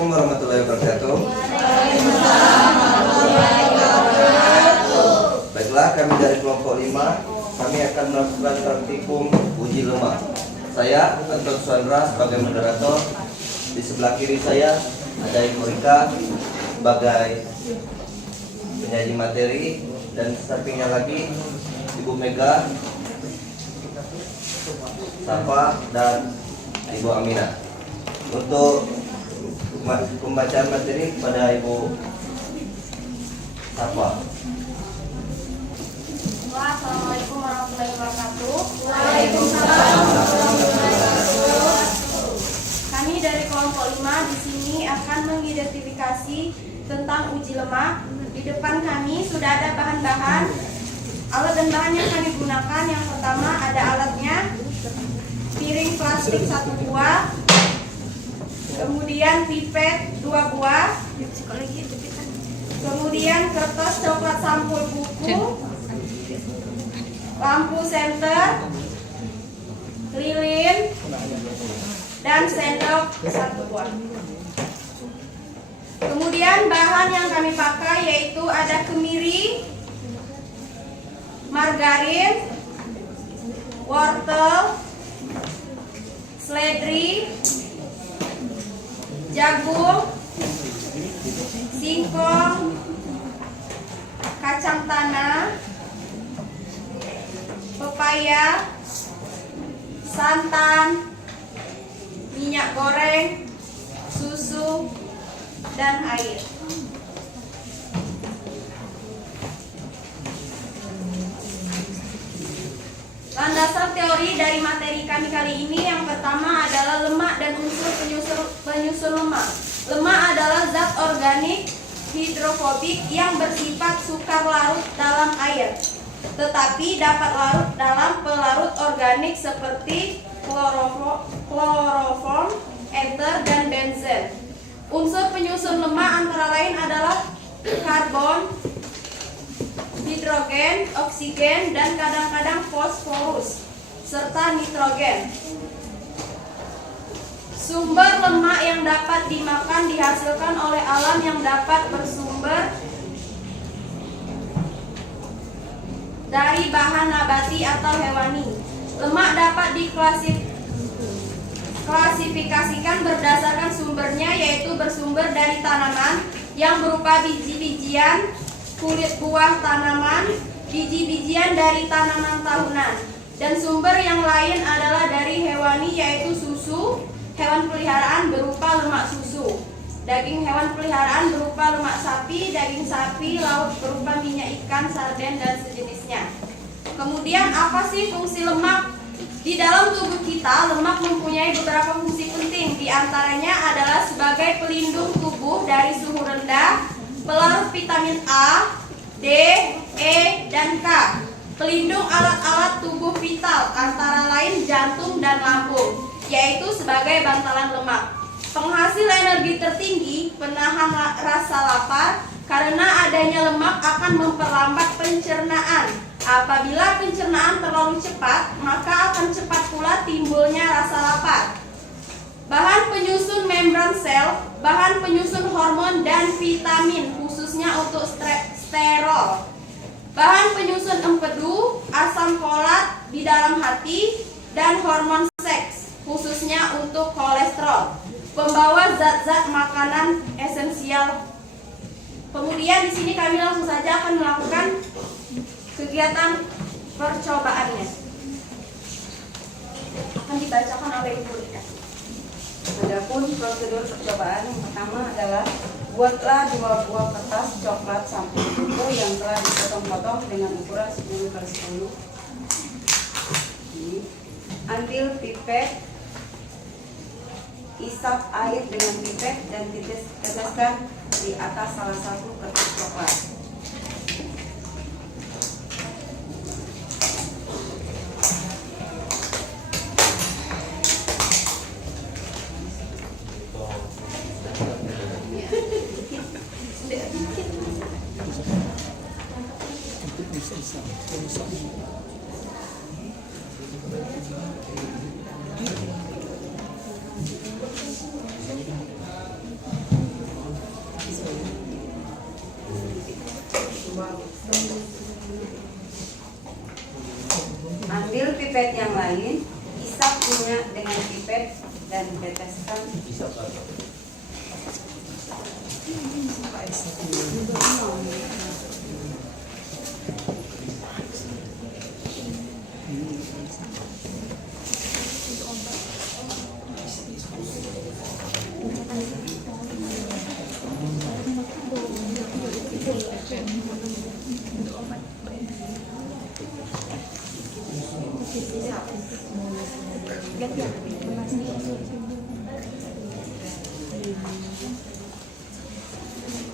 Assalamualaikum warahmatullahi wabarakatuh. Baiklah, kami dari kelompok 5, kami akan melakukan praktikum uji lemah. Saya Anton Suandra sebagai moderator. Di sebelah kiri saya ada Ibu Rika sebagai penyaji materi, dan sampingnya lagi Ibu Mega, Safa, dan Ibu Aminah. Untuk pembacaan materi kepada Ibu Safa. Assalamualaikum warahmatullahi wabarakatuh. Waalaikumsalam warahmatullahi wabarakatuh. Kami dari kelompok 5 di sini akan mengidentifikasi tentang uji lemak. Di depan kami sudah ada bahan-bahan. Alat dan bahan yang kami gunakan, yang pertama ada alatnya, piring plastik 1 buah, kemudian pipet 2 buah, kemudian kertas coklat sampul buku, lampu senter, lilin, dan sendok 1 buah. Kemudian bahan yang kami pakai yaitu ada kemiri, margarin, wortel, seledri, jagung, singkong, kacang tanah, pepaya, santan, minyak goreng, susu, dan air. Landasan teori dari materi kami kali ini, yang pertama adalah lemak dan unsur penyusun lemak. Lemak adalah zat organik hidrofobik yang bersifat sukar larut dalam air, tetapi dapat larut dalam pelarut organik seperti kloroform, ether, dan benzen. Unsur penyusun lemak antara lain adalah karbon, hidrogen, oksigen, dan kadang-kadang fosforus, serta nitrogen. Sumber lemak yang dapat dimakan dihasilkan oleh alam yang dapat bersumber dari bahan nabati atau hewani. Lemak dapat diklasifikasikan berdasarkan sumbernya, yaitu bersumber dari tanaman yang berupa biji-bijian, kulit buah tanaman, biji-bijian dari tanaman tahunan, dan sumber yang lain adalah dari hewani, yaitu susu hewan peliharaan berupa lemak susu, daging hewan peliharaan berupa lemak sapi, daging sapi laut berupa minyak ikan, sarden, dan sejenisnya. Kemudian apa sih fungsi lemak? Di dalam tubuh kita, lemak mempunyai beberapa fungsi penting. Di antaranya adalah sebagai pelindung tubuh dari suhu rendah, pelarut vitamin A, D, E, dan K, pelindung alat-alat tubuh vital antara lain jantung dan lambung, yaitu sebagai bantalan lemak. Penghasil energi tertinggi, penahan rasa lapar, karena adanya lemak akan memperlambat pencernaan. Apabila pencernaan terlalu cepat, maka akan cepat pula timbulnya rasa lapar. Bahan penyusun membran sel, bahan penyusun hormon dan vitamin, khususnya untuk sterol. Bahan penyusun empedu, asam folat di dalam hati, dan hormon seks, khususnya untuk kolesterol. Pembawa zat-zat makanan esensial. Kemudian di sini kami langsung saja akan melakukan kegiatan percobaannya. Akan dibacakan oleh Ibu Rika. Adapun prosedur percobaan yang pertama adalah buatlah 2 buah kertas coklat sampul buku yang telah dipotong-potong dengan ukuran 10x10. Ambil pipet, isap air dengan pipet dan teteskan di atas salah satu kertas coklat. Ambil pipet yang lain, isap minyak dengan pipet dan teteskan.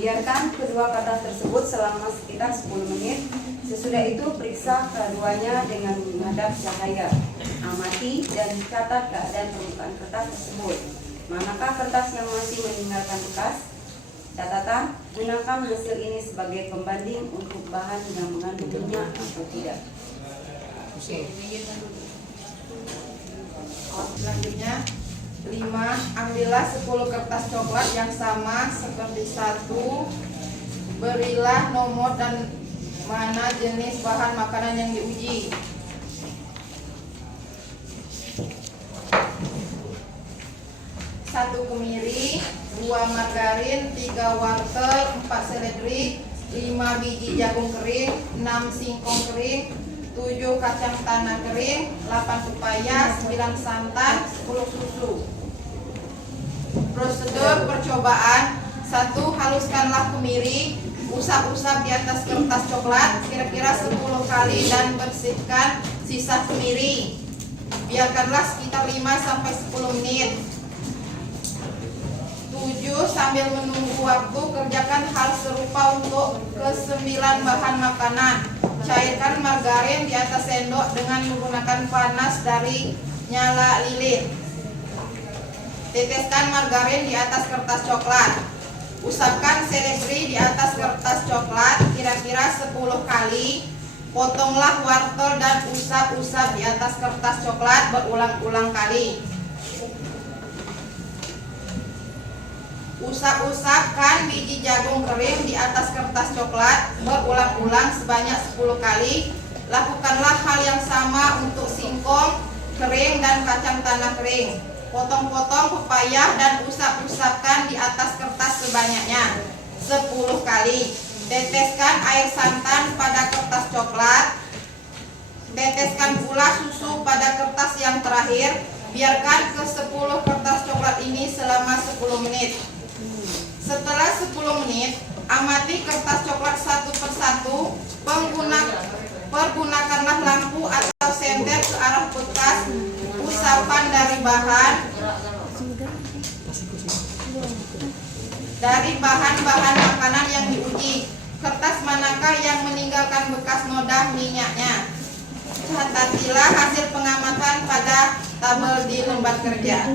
Biarkan kedua kertas tersebut selama sekitar 10 menit. Sesudah itu periksa keduanya dengan menghadap cahaya. Amati dan catat keadaan permukaan kertas tersebut. Manakah kertas yang masih meninggalkan bekas? Catatan, gunakan hasil ini sebagai pembanding untuk bahan yang mengandung minyak atau tidak. Selanjutnya 5. Ambillah 10 kertas coklat yang sama seperti 1. Berilah nomor dan mana jenis bahan makanan yang diuji. 1 kemiri, 2 margarin, 3 wortel, 4 seledri, 5 biji jagung kering, 6 singkong kering, 7 kacang tanah kering, 8 pepaya, 9 santan, 10 susu. Prosedur percobaan. 1. Haluskanlah kemiri, usap-usap di atas kertas coklat kira-kira 10 kali dan bersihkan sisa kemiri. Biarkanlah sekitar 5-10 menit. 7. Sambil menunggu waktu, kerjakan hal serupa untuk ke-9 bahan makanan. Cairkan margarin di atas sendok dengan menggunakan panas dari nyala lilin. Teteskan margarin di atas kertas coklat. Usapkan seledri di atas kertas coklat kira-kira 10 kali. Potonglah wortel dan usap-usap di atas kertas coklat berulang-ulang kali. Usap-usapkan biji jagung kering di atas kertas coklat berulang-ulang sebanyak 10 kali. Lakukanlah hal yang sama untuk singkong kering dan kacang tanah kering. Potong-potong pepaya dan usap-usapkan di atas kertas sebanyaknya 10 kali. Teteskan air santan pada kertas coklat. Teteskan pula susu pada kertas yang terakhir. Biarkan ke-10 kertas coklat ini selama 10 menit. Setelah 10 menit, amati kertas coklat satu persatu. Pergunakanlah lampu atau senter ke arah bekas usapan dari bahan-bahan makanan yang diuji. Kertas manakah yang meninggalkan bekas noda minyaknya? Catatilah hasil pengamatan pada tabel di lembar kerja.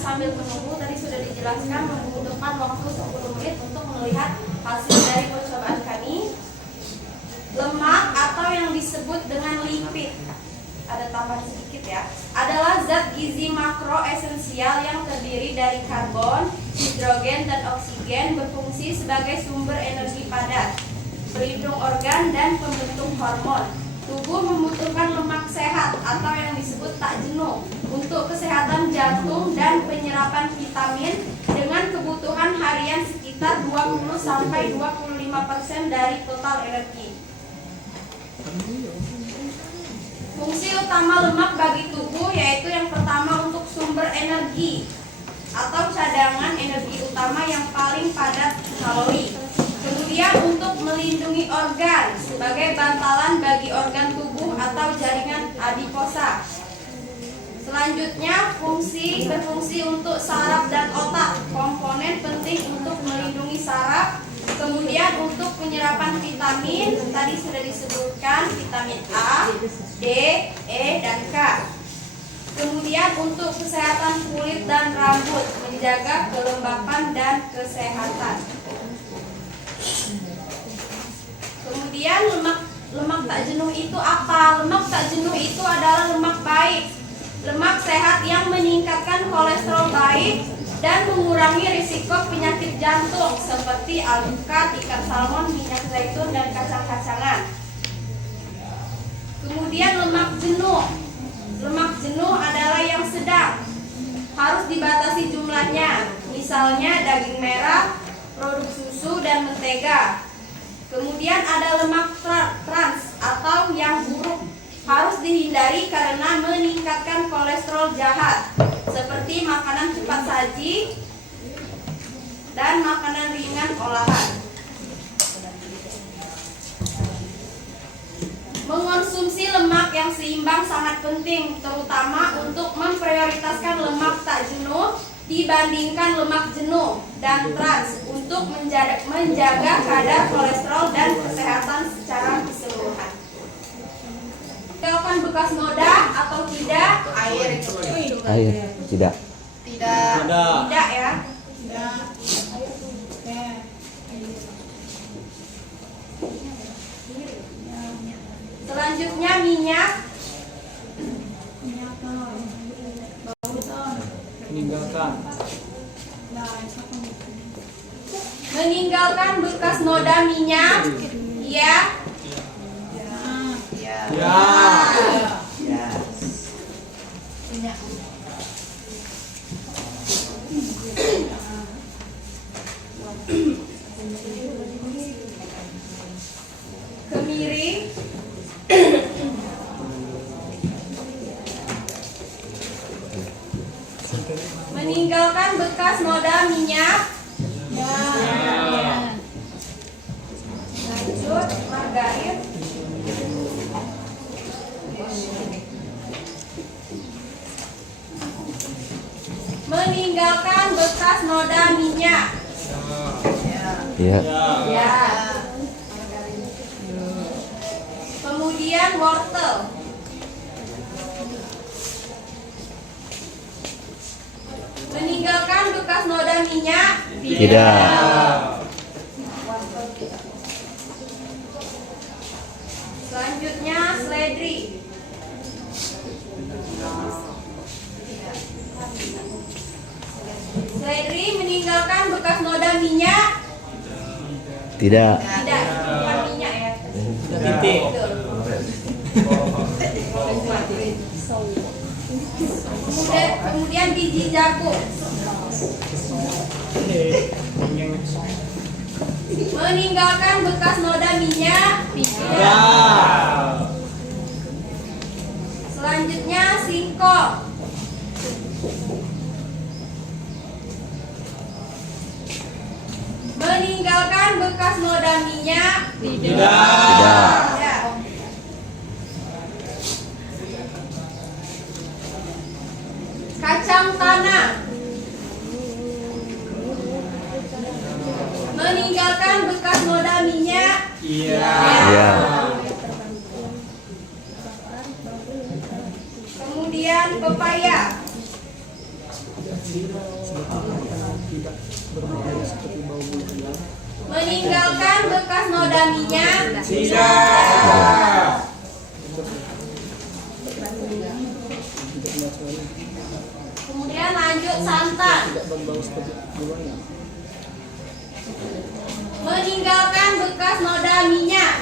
Sambil menunggu, tadi sudah dijelaskan membutuhkan waktu 10 menit untuk melihat hasil dari percobaan kami. Lemak atau yang disebut dengan lipid, ada tambahan sedikit ya, adalah zat gizi makro esensial yang terdiri dari karbon, hidrogen, dan oksigen, berfungsi sebagai sumber energi padat, pelindung organ, dan pembentuk hormon. Tubuh membutuhkan lemak sehat atau yang disebut tak jenuh untuk kesehatan jantung dan penyerapan vitamin dengan kebutuhan harian sekitar 20-25% dari total energi. Fungsi utama lemak bagi tubuh yaitu yang pertama untuk sumber energi atau cadangan energi utama yang paling padat kalori. Kemudian untuk melindungi organ sebagai bantalan bagi organ tubuh atau jaringan adiposa. Selanjutnya berfungsi untuk saraf dan otak, komponen penting untuk melindungi saraf. Kemudian untuk penyerapan vitamin, tadi sudah disebutkan vitamin A, D, E, dan K. Kemudian untuk kesehatan kulit dan rambut, menjaga kelembapan dan kesehatan. Kemudian lemak tak jenuh itu apa? Lemak tak jenuh itu adalah lemak baik, lemak sehat yang meningkatkan kolesterol baik dan mengurangi risiko penyakit jantung seperti alpukat, ikan salmon, minyak zaitun, dan kacang-kacangan. Kemudian lemak jenuh. Lemak jenuh adalah yang sedang, harus dibatasi jumlahnya, misalnya daging merah, produk susu, dan mentega. Kemudian ada lemak trans atau yang buruk, harus dihindari karena meningkatkan kolesterol jahat seperti makanan cepat saji dan makanan ringan olahan. Mengonsumsi lemak yang seimbang sangat penting, terutama untuk memprioritaskan lemak tak jenuh dibandingkan lemak jenuh dan trans untuk menjaga kadar kolesterol dan kesehatan secara keseluruhan. Meninggalkan bekas noda atau tidak? Air, tidak. Tidak ya. Selanjutnya minyak. Meninggalkan bekas noda minyak. Iya. Kemiri. Meninggalkan bekas noda minyak. Lanjut, margarin. Meninggalkan bekas noda minyak. Iya. Ya. Kemudian wortel. Meninggalkan bekas noda minyak. Tidak. Selanjutnya seledri. Seledri meninggalkan bekas noda minyak. Tidak. Tidak, bukan minyak ya. Titik. Betul. Kemudian biji jagung. Meninggalkan bekas noda minyak. Tidak. Selanjutnya singkong. Meninggalkan bekas noda minyak. Tidak. Tidak. Kacang tanah. Meninggalkan bekas noda minyak. Iya. Kemudian pepaya. Meninggalkan bekas noda minyak. Tidak. Kemudian lanjut santan. Meninggalkan bekas noda minyak.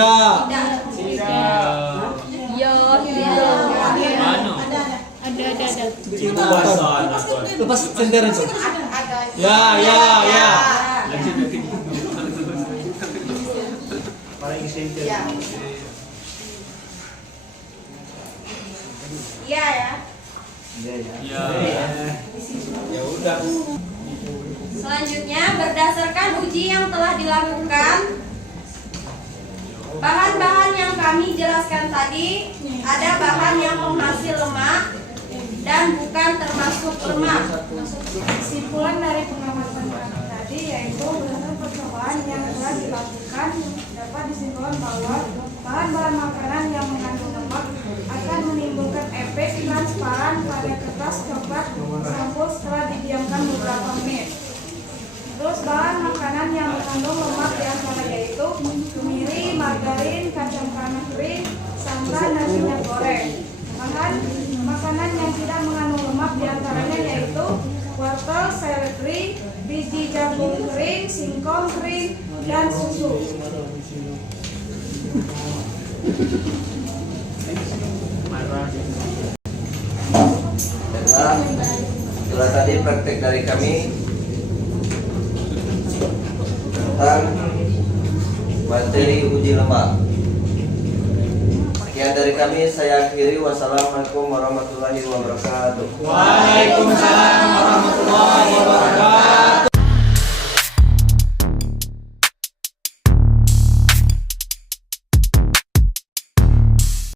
Tidak. Yo, Mana? ada. Itu bahasa anak. Lepas sender itu. Ada. Ya. Ya. Lanjut lagi. Ya. Iya ya. Ya. Ya udah. Selanjutnya, berdasarkan uji yang telah dilakukan, bahan-bahan yang kami jelaskan tadi ada bahan yang penghasil lemak dan bukan termasuk lemak. Kesimpulan dari pengamatan kami tadi yaitu berdasarkan percobaan yang telah dilakukan dapat disimpulkan bahwa bahan-bahan makanan yang mengandung lemak akan menimbulkan efek transparan pada kertas coklat sampul setelah didiamkan beberapa menit. Terus bahan makanan yang mengandung lemak diantaranya yaitu kemiri, margarin, kacang tanah kering, santan, dan minyak goreng. Bahan makanan yang tidak mengandung lemak diantaranya yaitu wortel, seledri, biji jagung kering, singkong kering, dan susu. Baiklah, itulah tadi praktek dari kami tentang materi uji lemak. Sekian dari kami, saya akhiri. Wassalamualaikum warahmatullahi wabarakatuh. Waalaikumsalam warahmatullahi